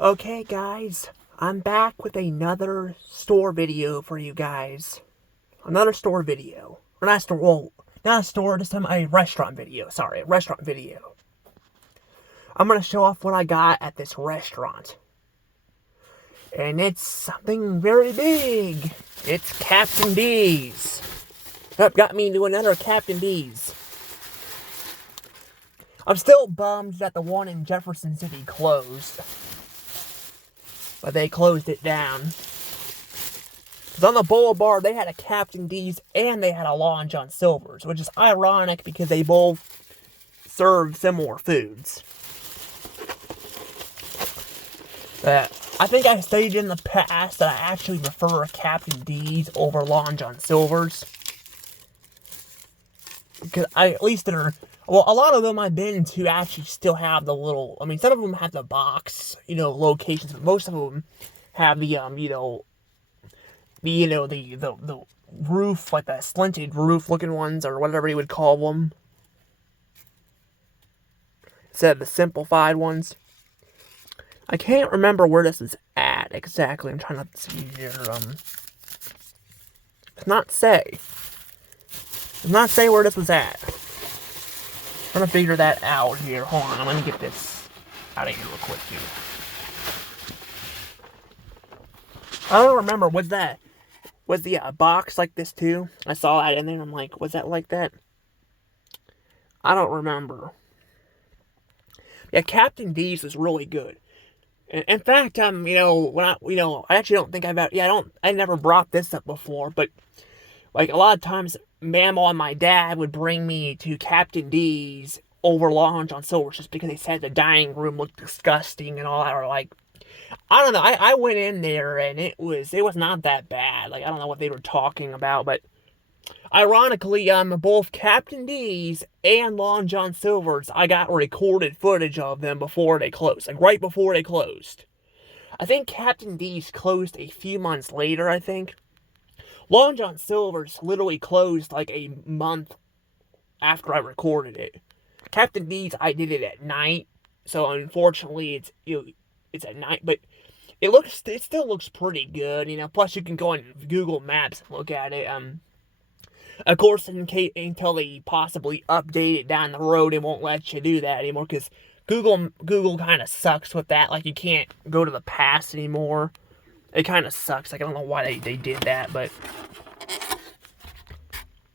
Okay, guys, I'm back with another store video for you guys. Another store video. Or not a store, well, not a store, this time a restaurant video. Sorry, a restaurant video. I'm gonna show off what I got at this restaurant. And it's something very big. It's Captain D's. That got me into another Captain D's. I'm still bummed that the one in Jefferson City closed. But they closed it down. Because on the boulevard, they had a Captain D's and they had a Long John Silver's, which is ironic because they both serve similar foods. I think I stated in the past that I actually prefer Captain D's over Long John Silver's. Because at least they're, well, a lot of them I've been to actually still have the little, I mean, some of them have the box, locations, but most of them have the, the roof, like the slanted roof looking ones, or whatever you would call them. Instead of the simplified ones. I can't remember where this is at exactly. I'm trying to see here. It's not say. Does not say where this was at. I'm trying to figure that out here. Hold on, I'm gonna get this out of here real quick here. I don't remember. Was the box like this too? I saw that in there. I'm like, was that like that? I don't remember. Yeah, Captain D's was really good. In fact, when I actually don't think I never brought this up before, but like a lot of times, Mama and my dad would bring me to Captain D's over Long John Silver's just because they said the dining room looked disgusting and all that. Or like, I don't know. I went in there and it was not that bad. Like, I don't know what they were talking about, but ironically, both Captain D's and Long John Silver's, I got recorded footage of them before they closed, like right before they closed. I think Captain D's closed a few months later, I think. Long John Silver's literally closed like a month after I recorded it. Captain D's, I did it at night, so unfortunately it's at night, but it still looks pretty good, Plus you can go on Google Maps and look at it. Of course, until they possibly update it down the road, it won't let you do that anymore because Google kind of sucks with that. Like, you can't go to the past anymore. It kind of sucks. Like, I don't know why they did that, but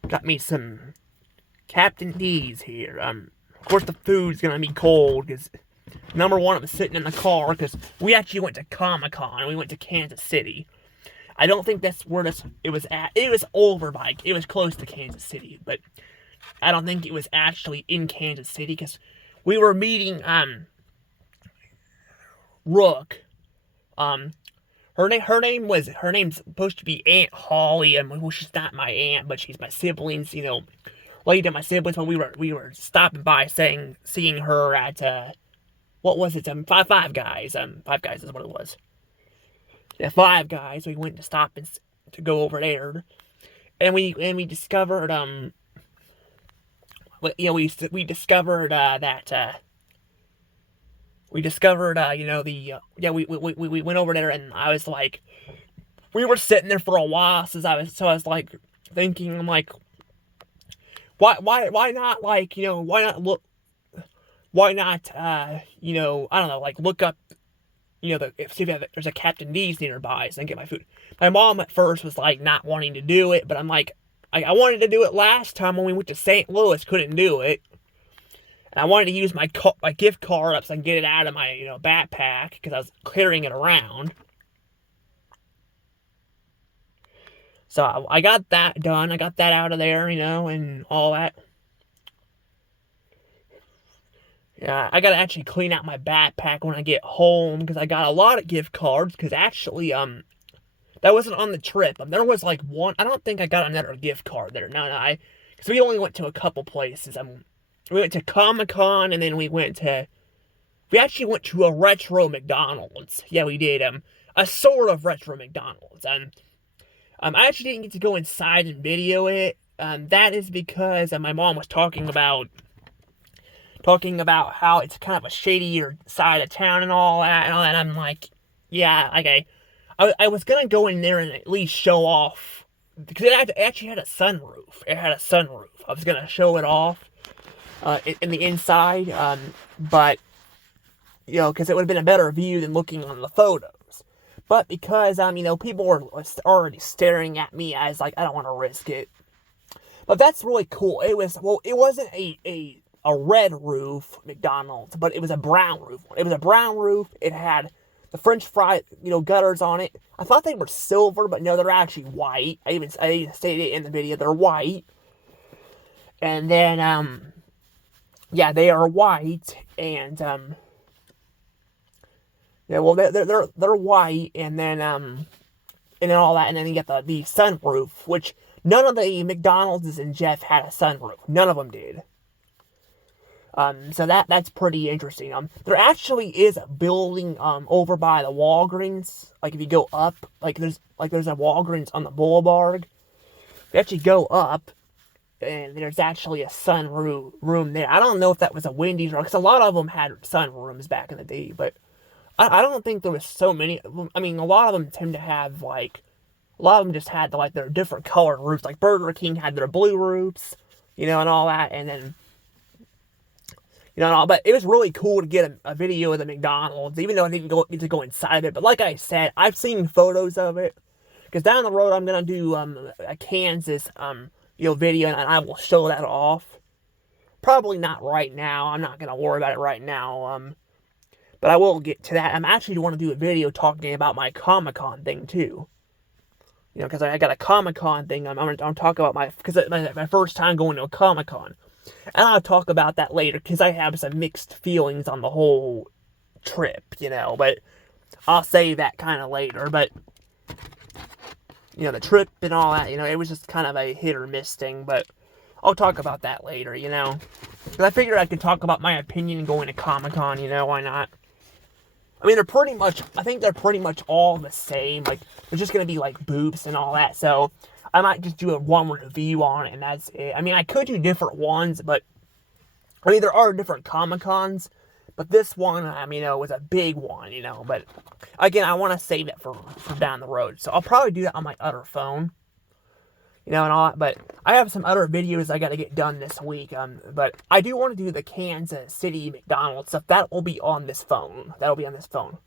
got me some Captain D's here. Of course, the food's gonna be cold because number one, I was sitting in the car because we actually went to Comic-Con. We went to Kansas City. I don't think that's where it was at. It was over by, it was close to Kansas City, but I don't think it was actually in Kansas City because we were meeting Rook. Her name's supposed to be Aunt Holly, and well, she's not my aunt, but she's my siblings, related to my siblings. When we were stopping by, seeing her at what was it? Five Guys. Five Guys is what it was. Yeah, Five Guys. We went to stop and to go over there, and we discovered we discovered that. We discovered, we went over there, and I was like, we were sitting there for a while, so I was like, thinking, I'm like, why not, like, why not, I don't know, like, look up, see if there's a Captain D's nearby, so I can get my food. My mom at first was, like, not wanting to do it, but I'm like, I wanted to do it last time when we went to St. Louis, couldn't do it. And I wanted to use my gift card up so I can get it out of my, backpack because I was clearing it around. So I got that done. I got that out of there, and all that. Yeah, I gotta actually clean out my backpack when I get home because I got a lot of gift cards. Because actually, that wasn't on the trip. There was like one. I don't think I got another gift card there. No, because we only went to a couple places. We went to Comic-Con, and then we actually went to a retro McDonald's. Yeah, we did, a sort of retro McDonald's. I actually didn't get to go inside and video it. That is because my mom was talking about talking about how it's kind of a shadier side of town and all that. And I'm like, yeah, okay. I was gonna go in there and at least show off, because it actually had a sunroof. It had a sunroof. I was gonna show it off in the inside, but you know, because it would have been a better view than looking on the photos. But because you know, people were already staring at me, I was like, I don't want to risk it. But that's really cool. It wasn't a red roof McDonald's, but it was a brown roof. It was a brown roof. It had the French fry, you know, gutters on it. I thought they were silver, but no, they're actually white. I even stated it in the video. They're white. And then, yeah, they are white, and yeah, well, they're white, and then all that, and then you get the sunroof, which none of the McDonald's in Jeff had a sunroof. None of them did. So that's pretty interesting. There actually is a building over by the Walgreens. Like if you go up, there's a Walgreens on the boulevard. You actually go up, and there's actually a sunroom there. I don't know if that was a Wendy's or, because a lot of them had sunrooms back in the day, but I don't think there was so many. I mean, a lot of them tend to have a lot of them just had their different colored roofs. Like Burger King had their blue roofs, you know, and all that, and then. You know, but it was really cool to get a video of the McDonald's, even though I didn't get to go inside of it. But like I said, I've seen photos of it, because down the road I'm gonna do a Kansas you know, video, and I will show that off. Probably not right now. I'm not gonna worry about it right now. But I will get to that. I'm actually want to do a video talking about my Comic-Con thing too. You know, because I got a Comic-Con thing. I'm gonna talk about my first time going to a Comic-Con. And I'll talk about that later, because I have some mixed feelings on the whole trip, you know, but I'll save that kind of later. But, you know, the trip and all that, you know, it was just kind of a hit or miss thing, but I'll talk about that later, you know. Because I figured I could talk about my opinion going to Comic-Con, you know, why not? I mean, I think they're pretty much all the same. Like, there's just going to be, booths and all that, so I might just do one review on it, and that's it. I mean, I could do different ones, but, I mean, there are different Comic-Cons, but this one, you know, was a big one, you know, but, again, I want to save it for down the road, so I'll probably do that on my other phone, you know, and all that, but I have some other videos I gotta get done this week, but I do want to do the Kansas City McDonald's stuff. That will be on this phone. That'll be on this phone,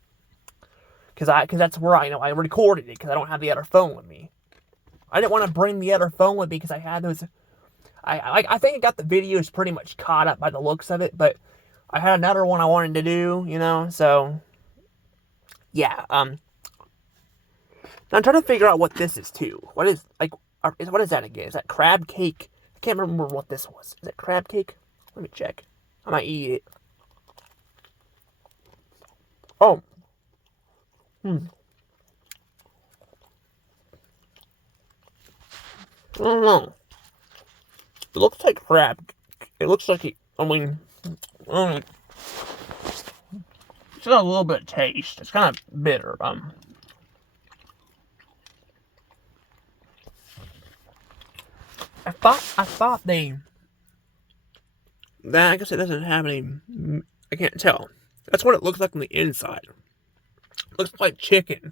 because that's where I recorded it, because I don't have the other phone with me. I didn't want to bring the other phone with me because I had those. I think I got the videos pretty much caught up by the looks of it, but I had another one I wanted to do, you know. So yeah. Now I'm trying to figure out what this is too. What is that again? Is that crab cake? I can't remember what this was. Is it crab cake? Let me check. I might eat it. Oh. I don't know. It looks like crab. It looks like it's got a little bit of taste. It's kind of bitter. I thought I guess it doesn't have any. I can't tell. That's what it looks like on the inside. It looks like chicken,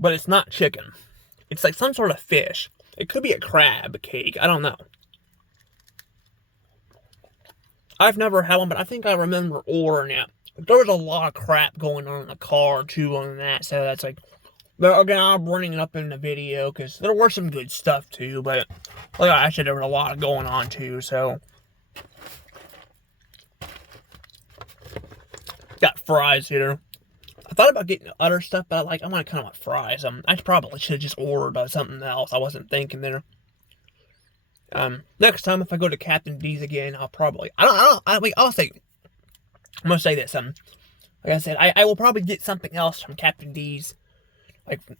but it's not chicken. It's like some sort of fish. It could be a crab cake. I don't know. I've never had one, but I think I remember ordering it. There was a lot of crap going on in the car, too, on that. So that's like... But again, I'll bring it up in the video, because there were some good stuff, too. But, like I said, there was a lot going on, too, so... Got fries here. I thought about getting other stuff, but I kind of want fries. I probably should have just ordered something else. I wasn't thinking there. Next time, if I go to Captain D's again, I'll probably... I'm gonna say this. Like I said, I will probably get something else from Captain D's,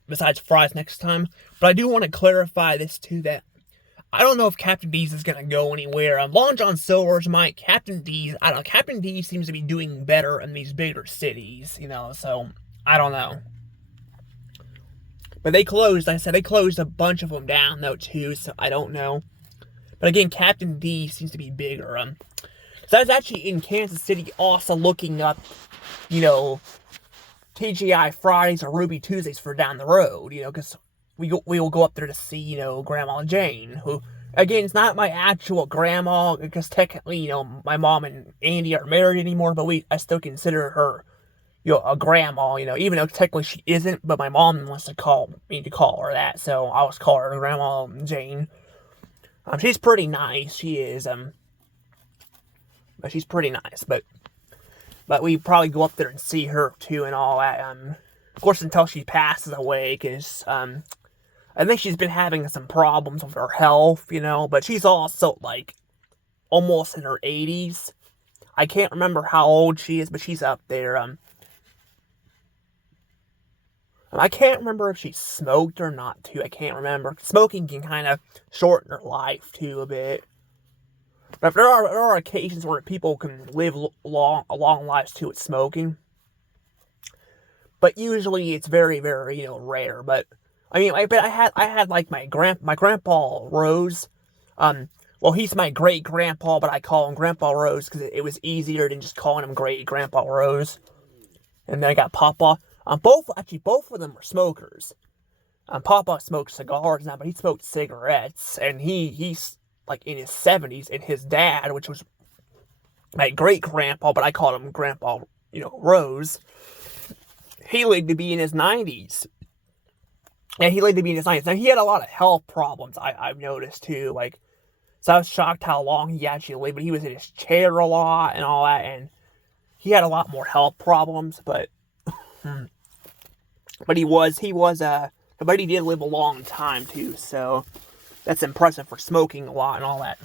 besides fries next time. But I do want to clarify this, too, that I don't know if Captain D's is gonna go anywhere. Long John Silver's might. Captain D's, I don't know. Captain D's seems to be doing better in these bigger cities, you know, so I don't know. But they closed, like I said, they closed a bunch of them down, though, too, so I don't know. But again, Captain D seems to be bigger. So I was actually in Kansas City also looking up, you know, TGI Fridays or Ruby Tuesdays for down the road, you know, because we will go up there to see, you know, Grandma Jane, who, again, is not my actual grandma, because technically, you know, my mom and Andy aren't married anymore, but I still consider her, you know, a grandma, you know, even though technically she isn't, but my mom wants to call her that, so I always call her Grandma Jane. She's pretty nice, she is, but she's pretty nice, but we probably go up there and see her, too, and all that, of course, until she passes away, because, I think she's been having some problems with her health, you know, but she's also, like, almost in her 80s. I can't remember how old she is, but she's up there, I can't remember if she smoked or not, too. I can't remember. Smoking can kind of shorten her life, too, a bit. But there are occasions where people can live long lives, too, with smoking. But usually it's very, very, you know, rare. But, I mean, I had like, my grandpa Rose. Well, he's my great-grandpa, but I call him Grandpa Rose because it was easier than just calling him great-grandpa Rose. And then I got Papa. Both of them were smokers. Papa smoked cigars now, but he smoked cigarettes, and he's like in his 70s, and his dad, which was my great-grandpa, but I called him Grandpa, you know, Rose, he lived to be in his 90s. And he lived to be in his 90s. Now, he had a lot of health problems, I've noticed, too, like, so I was shocked how long he actually lived, but he was in his chair a lot and all that, and he had a lot more health problems, but but he did live a long time, too, so that's impressive for smoking a lot and all that.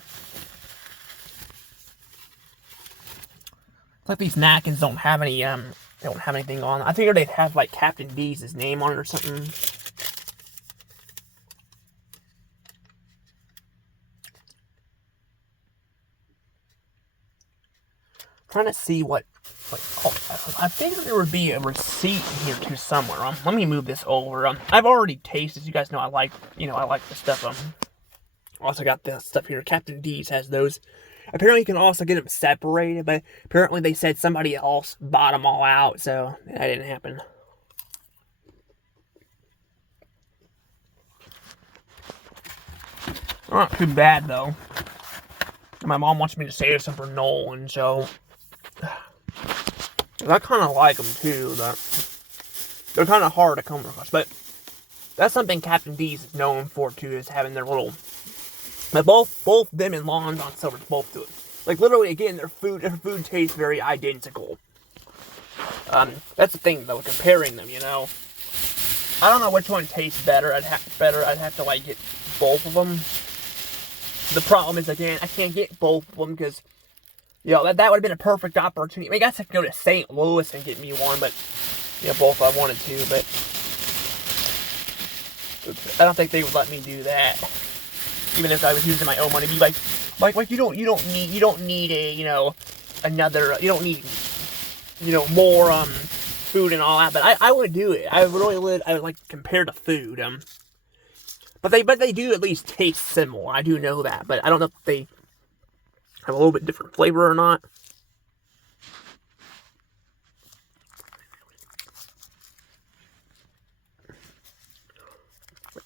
It's like these napkins don't have any, they don't have anything on them. I figured they'd have, like, Captain D's name on it or something. Trying to see what I think there would be a receipt here too somewhere. Let me move this over. I've already tasted. You guys know I like the stuff. Also got this stuff here. Captain D's has those. Apparently, you can also get them separated, but apparently they said somebody else bought them all out, so that didn't happen. They're not too bad though. My mom wants me to save some for Noland, so I kind of like them too, but they're kind of hard to come across. But that's something Captain D's is known for too, is having their little. But both them and Long John Silver's both do it. Like literally, again, their food tastes very identical. That's the thing though, comparing them, you know. I don't know which one tastes better. I'd have to like get both of them. The problem is, again, I can't get both of them because, you know, that would have been a perfect opportunity. I mean, I guess I could go to St. Louis and get me one, but, you know, both I wanted to, but I don't think they would let me do that. Even if I was using my own money, be like you don't need a, you know, another, you don't need, you know, more food and all that. But I would do it. I would like compare the food. But they do at least taste similar. I do know that, but I don't know if they have a little bit different flavor or not.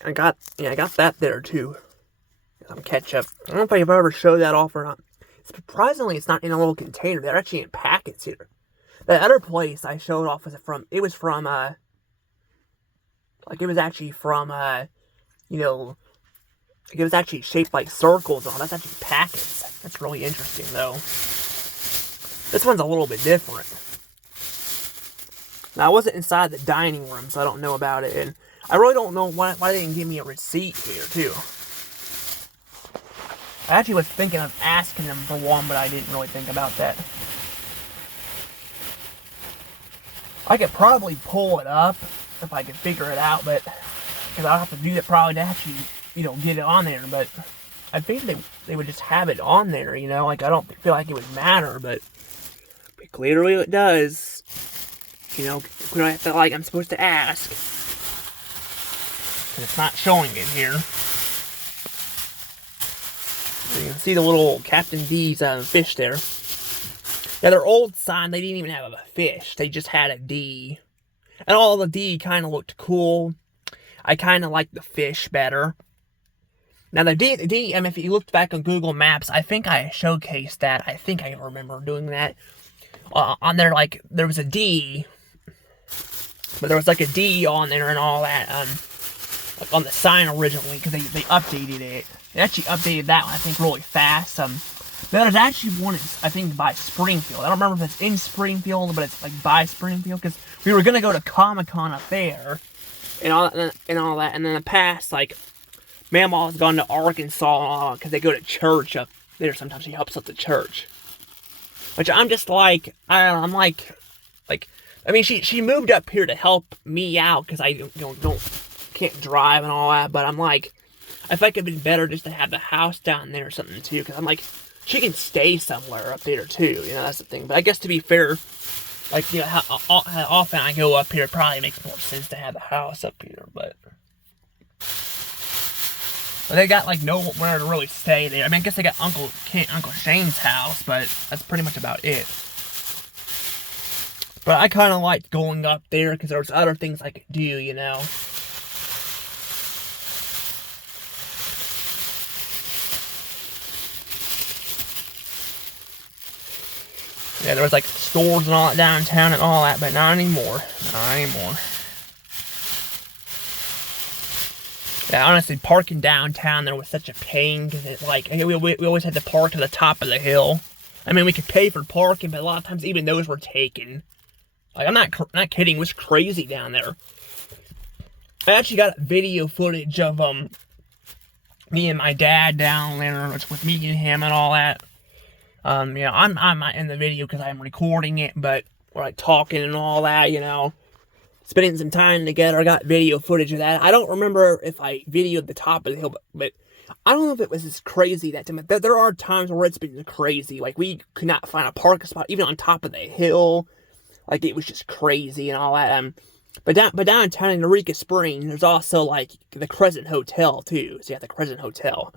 I got that there too. Some ketchup. I don't know if I've ever showed that off or not. Surprisingly, it's not in a little container. They're actually in packets here. The other place I showed off was it was actually shaped like circles on. That's actually packets. That's really interesting, though. This one's a little bit different. Now, I wasn't inside the dining room, so I don't know about it. And I really don't know why they didn't give me a receipt here, too. I actually was thinking of asking them for one, but I didn't really think about that. I could probably pull it up if I could figure it out, but because I'll have to do that probably to actually, you know, get it on there. But I think they would just have it on there, you know. Like, I don't feel like it would matter, but clearly it does. You know, clearly I feel like I'm supposed to ask. And it's not showing it here. You can see the little Captain D's fish there. Yeah, their old sign, they didn't even have a fish. They just had a D. And all the D kind of looked cool. I kind of liked the fish better. Now, the D, I mean, if you looked back on Google Maps, I think I showcased that. I think I remember doing that. On there, like, there was a D, but there was, like, a D on there and all that, like, on the sign originally, because they updated it. They actually updated that one, I think, really fast. There's actually one, I think, by Springfield. I don't remember if it's in Springfield, but it's, like, by Springfield, because we were going to go to Comic-Con up there, and all that, and then in the past, like, Mama's gone to Arkansas because they go to church up there. Sometimes she helps at the church. Which I'm just like, I don't know, I'm like, I mean, she moved up here to help me out because I can't drive and all that. But I'm like, I think it'd be better just to have the house down there or something too. Because I'm like, she can stay somewhere up there too. You know, that's the thing. But I guess to be fair, like, you know, how often I go up here, it probably makes more sense to have the house up here. But they got, like, nowhere to really stay there. I mean, I guess they got Uncle Shane's house, but that's pretty much about it. But I kind of liked going up there because there was other things I could do, you know. Yeah, there was, like, stores and all that downtown and all that, but not anymore. Not anymore. Yeah, honestly, parking downtown there was such a pain because it's like we always had to park to the top of the hill. I mean, we could pay for parking, but a lot of times even those were taken. Like, I'm not kidding. It was crazy down there. I actually got video footage of me and my dad down there with me and him and all that. You know, I'm not in the video because I'm recording it, but we're like talking and all that. You know. Spending some time together. I got video footage of that. I don't remember if I videoed the top of the hill, but I don't know if it was as crazy that time. There are times where it's been crazy. Like, we could not find a parking spot, even on top of the hill. Like, it was just crazy and all that. But downtown in Eureka Springs, there's also, like, the Crescent Hotel, too. So, yeah, the Crescent Hotel.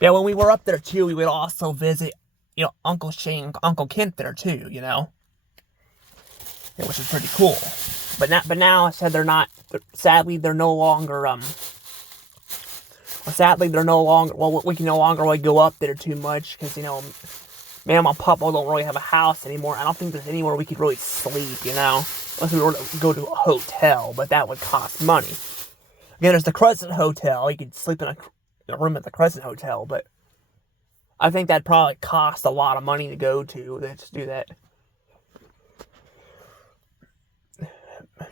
Yeah, when we were up there, too, we would also visit, you know, Uncle Shane, Uncle Kent there, too, you know. Which is pretty cool. But now I said they're not, sadly they're no longer, well, we can no longer really go up there too much, because, you know, Mama and Papa don't really have a house anymore. I don't think there's anywhere we could really sleep, you know, unless we were to go to a hotel, but that would cost money. Again, there's the Crescent Hotel. You could sleep in a room at the Crescent Hotel, but I think that'd probably cost a lot of money to go to do that.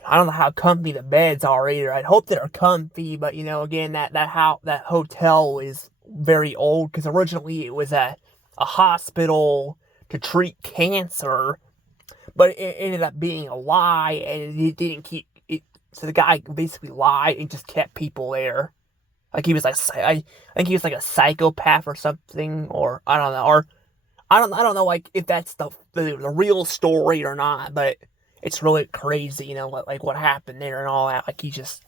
I don't know how comfy the beds are either. I'd hope they're comfy, but, you know, again, that hotel is very old, because originally it was a hospital to treat cancer, but it ended up being a lie, and it didn't keep it. So the guy basically lied and just kept people there. Like, he was like, I think he was like a psychopath or something, or I don't know, or I don't know, like, if that's the real story or not, but it's really crazy, you know, like what happened there and all that. Like, he just,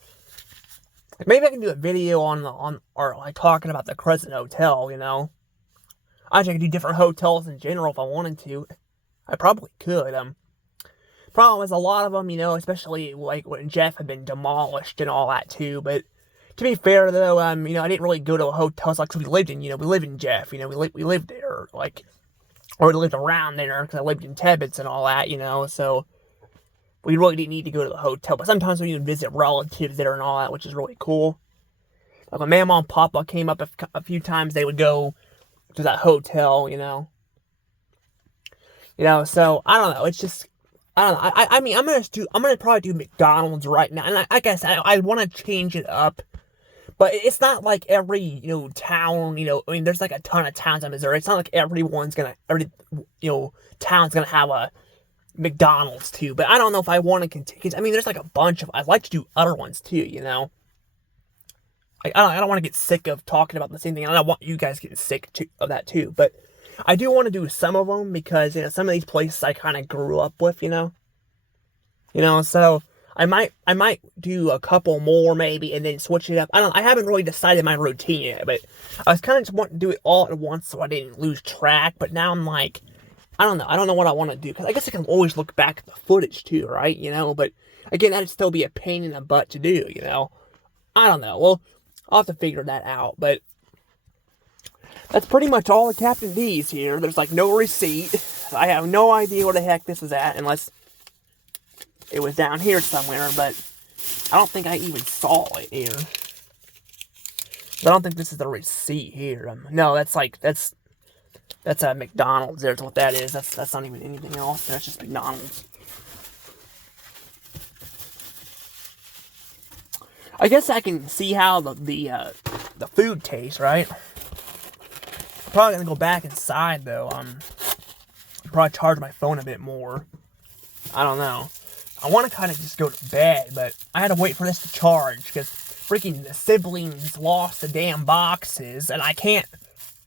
like, maybe I can do a video on or like talking about the Crescent Hotel, you know. I could do different hotels in general if I wanted to. I probably could. Problem is, a lot of them, you know, especially like when Jeff had been demolished and all that too. But to be fair though, you know, I didn't really go to a hotel like, we lived in Jeff, you know, we lived there, like, or we lived around there because I lived in Tebbets and all that, you know, so we really didn't need to go to the hotel. But sometimes we would visit relatives there and all that, which is really cool. Like, when Mama and Papa came up a few times, they would go to that hotel, you know. You know, so I don't know. It's just, I don't know. I mean, I'm gonna probably do McDonald's right now, and like I said, I want to change it up. But it's not like every, you know, town, you know, I mean, there's like a ton of towns in Missouri. It's not like every town's gonna have a McDonald's too. But I don't know if I want to continue. I mean, there's like a bunch of, I'd like to do other ones too, you know. Like, I don't want to get sick of talking about the same thing. I don't want you guys getting sick of that too. But I do want to do some of them because, you know, some of these places I kind of grew up with, you know. You know, so I might do a couple more maybe and then switch it up. I haven't really decided my routine yet, but I was kind of just wanting to do it all at once so I didn't lose track. But now I'm like, I don't know. I don't know what I want to do because I guess I can always look back at the footage too, right? But again, that'd still be a pain in the butt to do. I don't know. Well, I'll have to figure that out. But that's pretty much all the Captain D's here. There's like no receipt. I have no idea where the heck this is at unless it was down here somewhere, but I don't think I even saw it here. I don't think this is the receipt here. No, that's a McDonald's. There's what that is. That's not even anything else. That's just McDonald's. I guess I can see how the food tastes, right? Probably gonna go back inside though. Probably charge my phone a bit more. I don't know. I want to kind of just go to bed, but I had to wait for this to charge because freaking the siblings lost the damn boxes, and I can't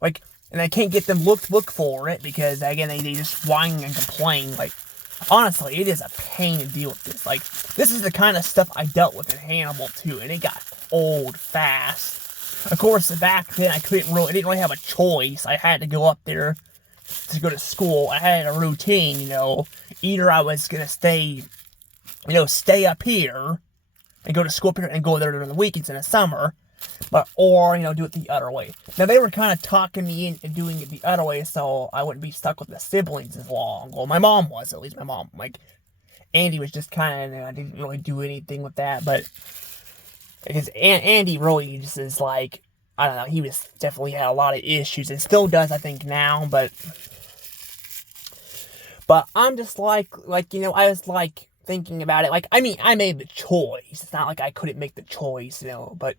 get them look for it because again they just whine and complain. Like honestly, it is a pain to deal with this. Like this is the kind of stuff I dealt with in Hannibal too, and it got old fast. Of course, back then I didn't really have a choice. I had to go up there to go to school. I had a routine, Either I was gonna stay up here and go to school up here and go there during the weekends in the summer, or do it the other way. Now they were kind of talking me into doing it the other way, so I wouldn't be stuck with the siblings as long. Well, my mom was, at least my mom. Like Andy was just kind of didn't really do anything with that, but because Andy really just is like, I don't know, he was definitely had a lot of issues and still does, I think, now, but I'm just like, I was like thinking about it. Like, I mean, I made the choice. It's not like I couldn't make the choice, but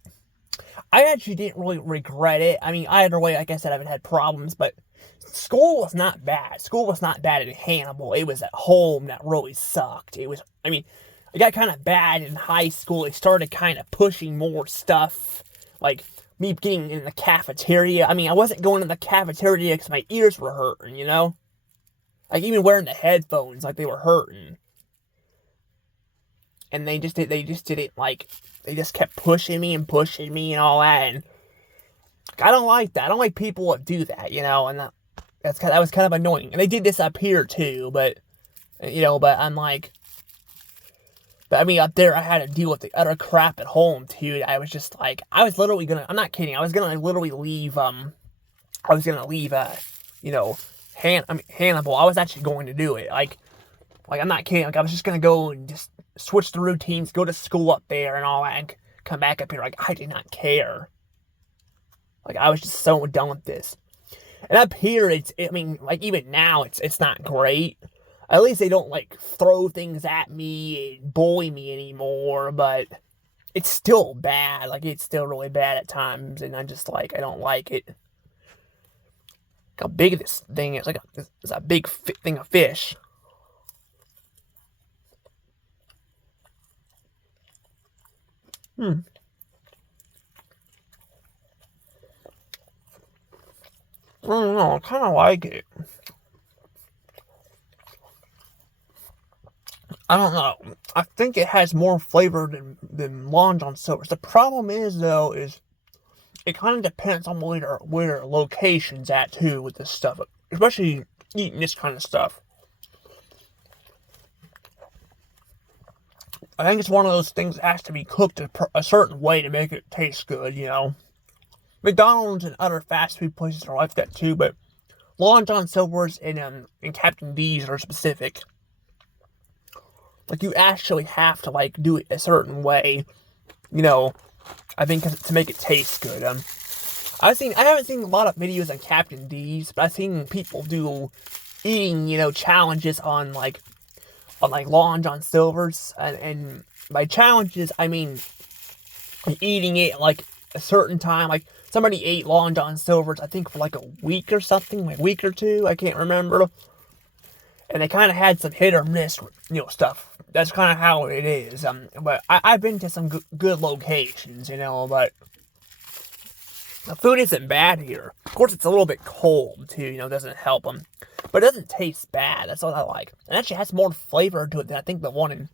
I actually didn't really regret it. I mean, either way, like I said, I've had problems, but school was not bad. School was not bad in Hannibal. It was at home that really sucked. It got kind of bad in high school. They started kind of pushing more stuff, like me getting in the cafeteria. I mean, I wasn't going to the cafeteria because my ears were hurting, Like, even wearing the headphones, like, they were hurting. And they just didn't, like, they just kept pushing me and all that, and I don't like that. I don't like people that do that, and that was kind of annoying. And they did this up here, too, but I'm like, but I mean, up there, I had to deal with the other crap at home, too. I was just like, I was literally I'm not kidding, I was gonna literally leave, Hannibal. I was actually going to do it. Like I'm not kidding. Like I was just gonna go and just switch the routines, go to school up there and all that, and come back up here. Like I did not care. Like I was just so done with this. And up here, even now, it's not great. At least they don't like throw things at me and bully me anymore. But it's still bad. Like it's still really bad at times, and I'm just like, I don't like it. How big this thing is. It's a big thing of fish. I don't know. I kind of like it. I don't know. I think it has more flavor than Long John Silver's. The problem is, though, is it kind of depends on where location's at, too, with this stuff. Especially eating this kind of stuff. I think it's one of those things that has to be cooked a certain way to make it taste good, McDonald's and other fast food places are like that, too, but Long John Silver's and Captain D's are specific. Like, you actually have to, like, do it a certain way, I think to make it taste good. I haven't seen a lot of videos on Captain D's, but I've seen people do eating, challenges on Long John Silver's, and by challenges, I mean eating it, like, a certain time. Like, somebody ate Long John Silver's, I think, for, like, a week or something, like, a week or two, I can't remember, and they kind of had some hit or miss, stuff. That's kind of how it is, but I've been to some good locations, but the food isn't bad here. Of course, it's a little bit cold, too, doesn't help them, but it doesn't taste bad. That's what I like. And actually has more flavor to it than I think the one in,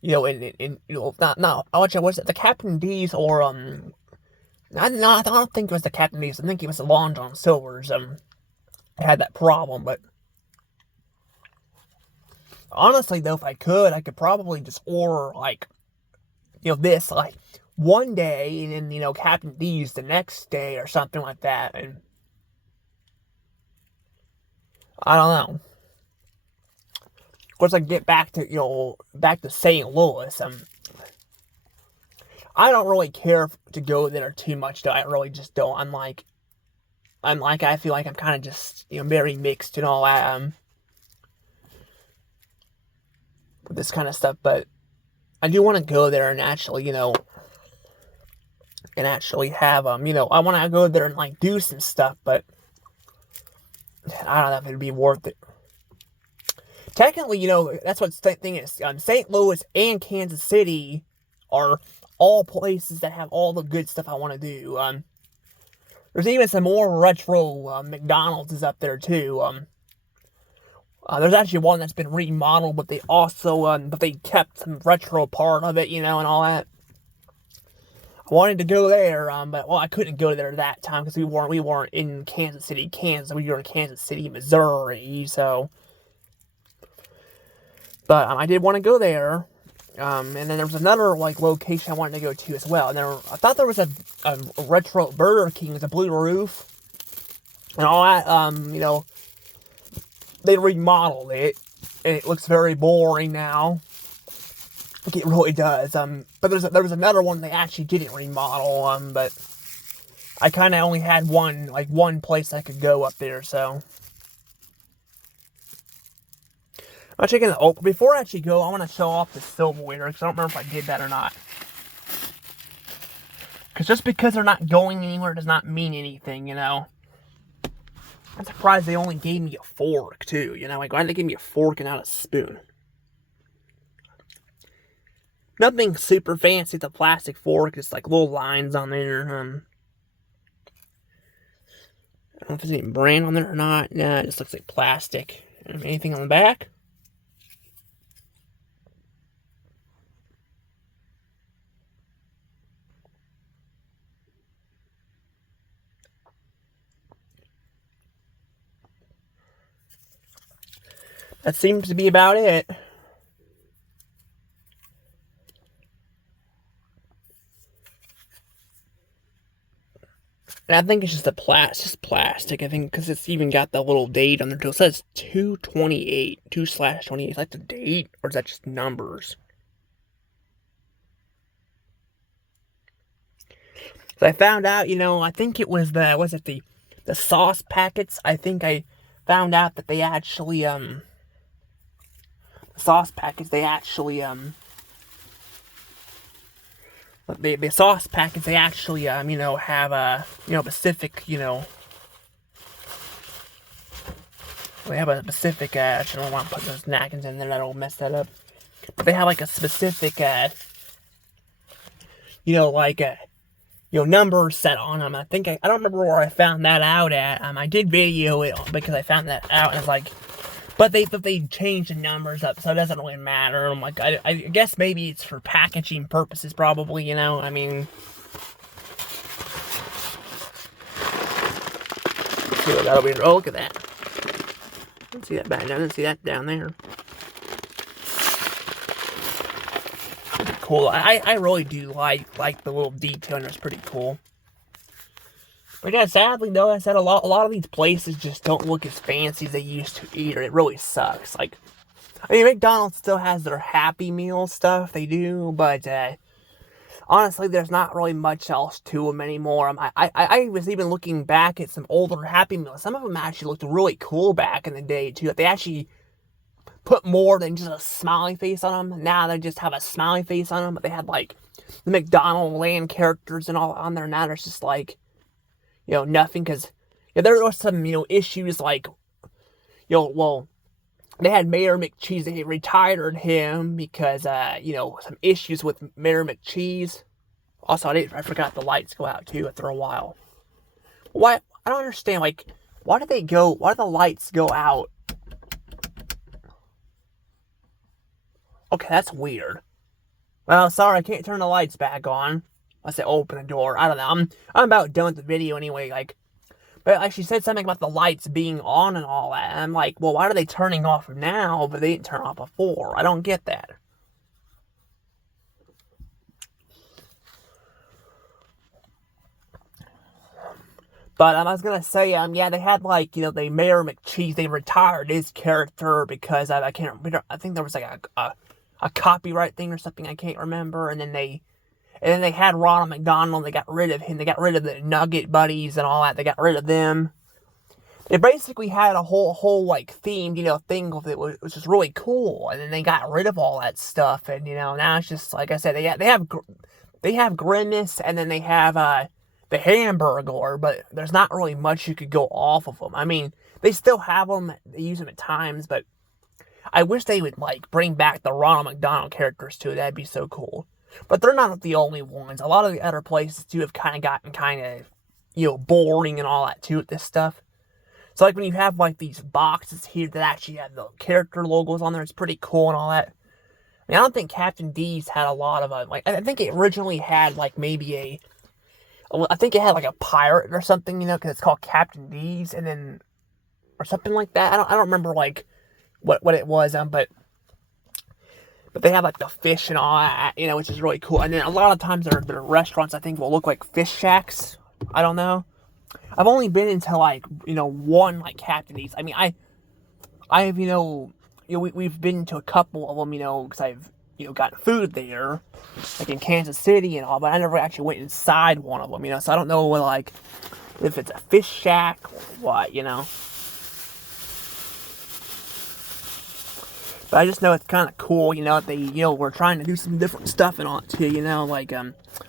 not which was it the Captain D's or I don't think it was the Captain D's. I think it was the Long John Silver's had that problem. But honestly, though, if I could probably just order like this like one day and then Captain D's the next day or something like that. And I don't know. Of course, I get back to St. Louis. I don't really care to go there too much, though. I really just don't. I feel like I'm kind of just very mixed and all that with this kind of stuff. But I do want to go there and actually have I want to go there and like do some stuff. But I don't know if it'd be worth it. Technically, that's what the thing is. St. Louis and Kansas City are all places that have all the good stuff I want to do. There's even some more retro McDonald's is up there too. There's actually one that's been remodeled, but they also but they kept some retro part of it, and all that. I wanted to go there, but I couldn't go there that time because we weren't in Kansas City, Kansas. We were in Kansas City, Missouri. So. But I did want to go there, and then there was another like location I wanted to go to as well. And I thought there was a retro Burger King with a blue roof and all that. They remodeled it, and it looks very boring now. I think it really does. But there was another one they actually didn't remodel. But I kind of only had one place I could go up there, so. I'm checking the before I actually go, I want to show off the silverware, because I don't remember if I did that or not. Because just because they're not going anywhere does not mean anything, I'm surprised they only gave me a fork, too, Like, why did they give me a fork and not a spoon? Nothing super fancy, it's a plastic fork, just like little lines on there, I don't know if there's any brand on there or not. Nah, it just looks like plastic. Anything on the back? That seems to be about it. And I think it's just plastic. I think because it's even got the little date on there too. It says 2/28, 2/28. Is that the date or is that just numbers? So I found out, I think it was the sauce packets. I think I found out that they actually sauce packets, they actually the sauce packets, they actually have a specific they have a specific I don't want to put those napkins in there, that'll mess that up. But they have like a specific numbers set on them. I think I don't remember where I found that out at. I did video it because I found that out and it's like, but they changed the numbers up, so it doesn't really matter. I'm like, I guess maybe it's for packaging purposes, probably. I mean, let's see what that over here. Oh, look at that. Let's see that back down. Let's see that down there. Pretty cool. I really do like the little detail, and it's pretty cool. But yeah, sadly though, I said a lot of these places just don't look as fancy as they used to either. It really sucks. Like, I mean, McDonald's still has their Happy Meal stuff, they do, but honestly, there's not really much else to them anymore. I was even looking back at some older Happy Meals. Some of them actually looked really cool back in the day too. They actually put more than just a smiley face on them. Now they just have a smiley face on them, but they had like the McDonald Land characters and all on there. Now there's just like, nothing, because there were some, issues like, well, they had Mayor McCheese. They retired him because, some issues with Mayor McCheese. Also, I forgot the lights go out too after a while. Why? I don't understand. Like, why do the lights go out? Okay, that's weird. Well, sorry, I can't turn the lights back on. I say open the door. I don't know. I'm about done with the video anyway. Like, but like she said something about the lights being on and all that. And I'm like, well, why are they turning off now, but they didn't turn off before? I don't get that. But I was gonna say, yeah, they had like, the Mayor McCheese. They retired his character because I can't remember. I think there was like a copyright thing or something. I can't remember. And then they had Ronald McDonald. They got rid of him. They got rid of the Nugget buddies and all that. They got rid of them. They basically had a whole like themed, thing with it, which was really cool. And then they got rid of all that stuff. And now it's just like I said, they have Grimace, and then they have the Hamburglar, but there's not really much you could go off of them. I mean, they still have them. They use them at times, but I wish they would like bring back the Ronald McDonald characters too. That'd be so cool. But they're not the only ones. A lot of the other places too have kind of gotten boring and all that too with this stuff. So like when you have like these boxes here that actually have the character logos on there, it's pretty cool and all that. I mean, I don't think Captain D's had a lot of them. Like I think it originally had like maybe I think it had like a pirate or something, because it's called Captain D's, and then or something like that. I don't remember like what it was, but they have like the fish and all that, which is really cool. And then a lot of times their restaurants, I think, will look like fish shacks. I don't know. I've only been into like one like Captain D's. I mean, I've we've been to a couple of them, because I've gotten food there, like in Kansas City and all, but I never actually went inside one of them, so I don't know like if it's a fish shack or what, But I just know it's kind of cool, they, we're trying to do some different stuff and all that too, like,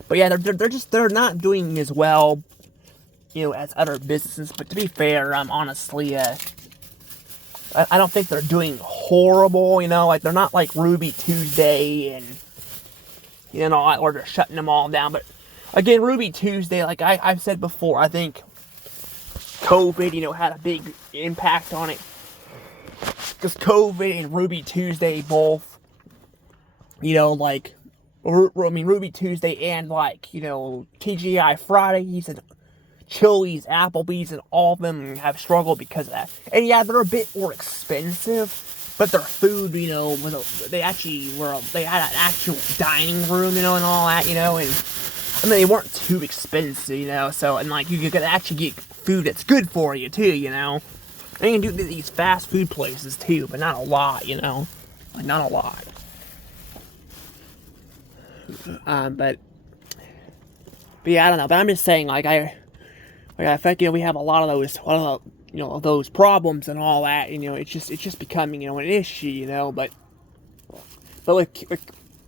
but yeah, they're not doing as well, as other businesses. But to be fair, honestly, I don't think they're doing horrible, like they're not like Ruby Tuesday and, or they're shutting them all down. But again, Ruby Tuesday, like I've said before, I think COVID, had a big impact on it. Because COVID and Ruby Tuesday both, like, Ruby Tuesday and like, TGI Fridays and Chili's, Applebee's, and all of them have struggled because of that. And yeah, they're a bit more expensive, but their food, they had an actual dining room, and all that, and I mean, they weren't too expensive, so, and like, you could actually get food that's good for you too, And you can do these fast food places too, but not a lot, like not a lot. But yeah, I don't know. But I'm just saying, like I think we have a lot of those problems and all that. It's just becoming an issue. But with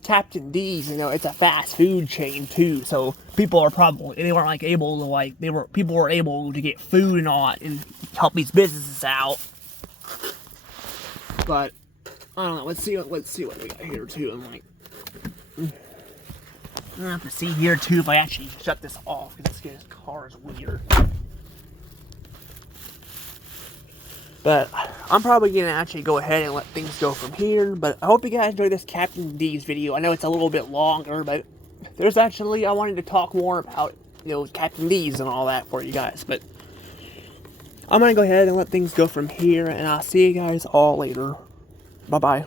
Captain D's, it's a fast food chain too. So people are they weren't like able to people were able to get food and all that and help these businesses out. But I don't know. Let's see what we got here too. I'm like, I have to see here too if I actually shut this off, because this car is weird. But I'm probably going to actually go ahead and let things go from here. But I hope you guys enjoyed this Captain D's video. I know it's a little bit longer, but there's actually, I wanted to talk more about, Captain D's and all that for you guys. But I'm going to go ahead and let things go from here, and I'll see you guys all later. Bye-bye.